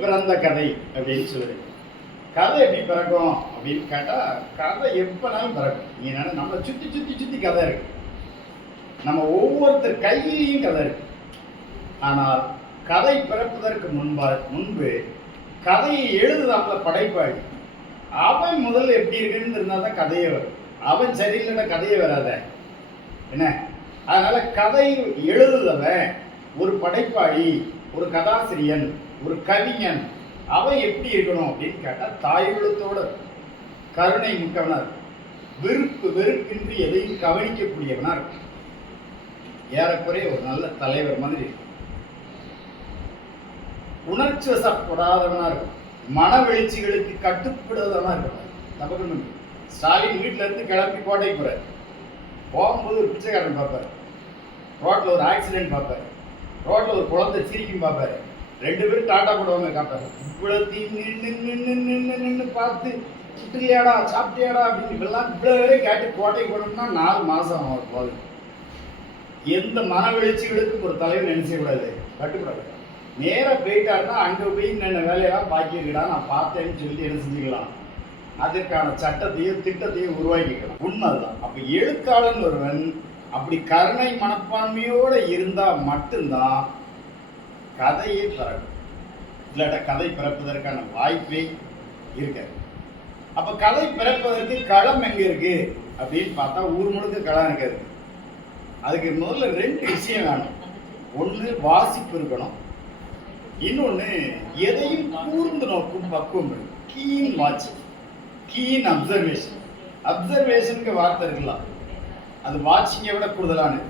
பிறந்த கதை அப்படின்னு சொல்லுது. கதை எப்படி பிறக்கும் அப்படின்னு கேட்டால், கதை எப்பனாலும் பிறக்கும். நீங்க நம்ம சுற்றி சுற்றி சுற்றி கதை இருக்கு, நம்ம ஒவ்வொருத்தர் கையிலையும் கதை இருக்கு. ஆனால் கதை பிறப்பதற்கு முன்பு கதையை எழுதுதாப்புல படைப்பாளி, அவன் முதல்ல எப்படி இருக்குன்னு இருந்தால் தான் கதையே வரும். அவன் சரியில்லைன்னா கதையே வராத என்ன. அதனால கதை எழுதுதவன் ஒரு படைப்பாளி, ஒரு கதாசிரியன், ஒரு கவிஞன். அவன் எப்படி இருக்கணும் அப்படின்னு கேட்டால், தாயுள்ளத்தோட கருணை மிக்கவனா இருக்கும், வெறுப்பின்றி எதையும் கவனிக்கக்கூடியவனா இருக்கும், ஏறக்குறைய ஒரு நல்ல தலைவர் மாதிரி இருக்கும், உணர்ச்சி வசப்படாதவனா இருக்கும், மனவெழுச்சிகளுக்கு கட்டுப்படுவதவனா இருக்கும். தப்பு ஸ்டாலின் வீட்டில இருந்து கிளம்பி கோட்டைக்கு போறாரு. போகும்போது ஒரு பிச்சைக்காரன் பார்ப்பாரு, ரோட்ல ஒரு ஆக்சிடென்ட் பார்ப்பாரு, ரோட்ல ஒரு குழந்தை சிரிக்கும் பார்ப்பாரு, 2 பேரும் டாட்டா போடுவாங்க காப்பாரு. இவ்வளோத்தையும் நின்று பார்த்து சுட்டுலையாடா சாப்பிட்டியாடா அப்படின்னு இவ்வளோ வரை கேட்டு கோட்டைக்கு போனோம்னா 4 மாதம் ஆகும் போது. எந்த மனவெழுச்சிகளுக்கும் ஒரு தலைவர் என்ன செய்யக்கூடாது, கட்டுக்கூடாது. நேராக போயிட்டாருன்னா அங்கே போய் என்ன வேலையெல்லாம் பாக்கியிருக்கடா நான் பார்த்தேன்னு சொல்லி என்ன செஞ்சுக்கலாம், அதற்கான சட்டத்தையும் திட்டத்தையும் உருவாக்கிக்கலாம். உண்மைதான். அப்போ எழுத்தாளன் ஒருவன் அப்படி கருணை மனப்பான்மையோடு இருந்தால் மட்டும்தான் கதையே பிறக்கும். இல்லாட்ட கதை பிறப்பதற்கான வாய்ப்பே இருக்காது. அப்போ கதை பிறப்பதற்கு களம் எங்கே இருக்கு அப்படின்னு பார்த்தா, ஊர் முழுக்க களம் இருக்காது. அதுக்கு முதல்ல 2 விஷயம் வேணும். ஒன்று வாசிப்பு இருக்கணும், இன்னொன்று எதையும் கூர்ந்து நோக்கும் பக்குவம் இருக்கு. கீன் வாட்சிங், கீன் அப்சர்வேஷன். அப்சர்வேஷனுக்கு வார்த்தை இருக்கலாம், அது வாட்சிங்கை விட கூடுதலானது.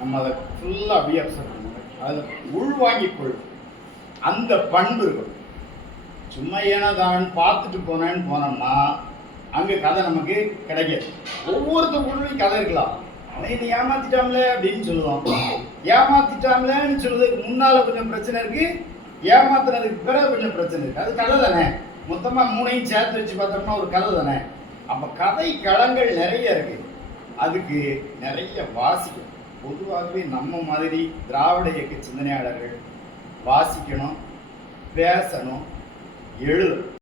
நம்ம அதை ஃபுல்லாக அப்படியே அப்சர்வ் பண்ணணும், அதை உள்வாங்கிக் கொள்ளும் அந்த பண்பு இருக்கும். சும்மா ஏன்னா தான் பார்த்துட்டு போனோம்னா அங்கே கதை நமக்கு கிடைக்காது. ஒவ்வொருத்தருக்கும் கதை இருக்கலாம். நீ ஏமாத்திட்டாம்ல அப்படின்னு சொல்லுவோம், ஏமாத்திட்டாம்லன்னு சொல்றதுக்கு முன்னால கொஞ்சம் பிரச்சனை இருக்கு, ஏமாத்துறதுக்கு பிறகு கொஞ்சம் பிரச்சனை இருக்கு. அது கதை தானே. மொத்தமாக 3ஐயும் சேர்த்து வச்சு பார்த்தோம்னா ஒரு கதை தானே. அப்போ கதை களங்கள் நிறைய இருக்கு, அதுக்கு நிறைய வாசிக்கணும். பொதுவாகவே நம்ம மாதிரி திராவிட இயக்க சிந்தனையாளர்கள் வாசிக்கணும், பேசணும், எழுதணும்.